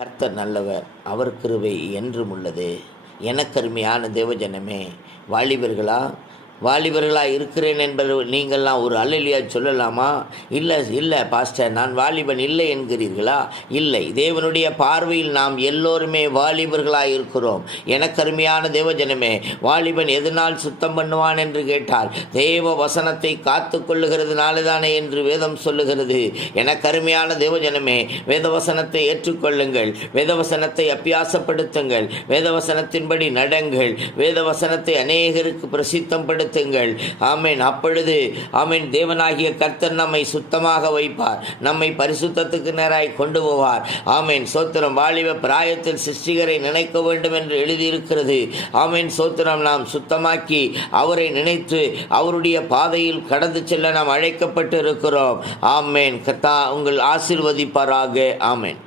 கர்த்தர் நல்லவர், அவர் கிருபை என்றும் உள்ளது. எனக்கருமையான தேவஜனமே, வாலிபர்களாக இருக்கிறேன் என்பது நீங்கள்லாம் ஒரு அல்லேலூயா சொல்லலாமா? இல்லை பாஸ்டர், நான் வாலிபன் இல்லை என்கிறீர்களா? இல்லை, தேவனுடைய பார்வையில் நாம் எல்லோருமே வாலிபர்களாக இருக்கிறோம். எனக்கருமையான தேவஜனமே, வாலிபன் எதனால் சுத்தம் பண்ணுவான் என்று கேட்டால், தேவ வசனத்தை காத்து கொள்ளுகிறதுனால தானே என்று வேதம் சொல்லுகிறது. எனக்கருமையான தேவஜனமே, வேதவசனத்தை ஏற்றுக்கொள்ளுங்கள், வேதவசனத்தை அபியாசப்படுத்துங்கள், வேதவசனத்தின்படி நடங்கள், வேதவசனத்தை அநேகருக்கு பிரசித்தப்படுத்த. ஆமென். அப்பொழுது ஆமென், தேவனாகிய கர்த்தர் நம்மை சுத்தமாக வைப்பார், நம்மை பரிசுத்தத்துக்கு நேராய் கொண்டு போவார். ஆமென். சோத்திரம். வாலிப பிராயத்தில் சிருஷ்டிகரை நினைக்க வேண்டும் என்று எழுதியிருக்கிறது. ஆமென். சோத்திரம். நாம் சுத்தமாக்கி அவரை நினைத்து அவருடைய பாதையில் கடந்து செல்ல நாம் அழைக்கப்பட்டு இருக்கிறோம். ஆமென். கர்த்தர் உங்கள் ஆசீர்வதிப்பாராக. ஆமென்.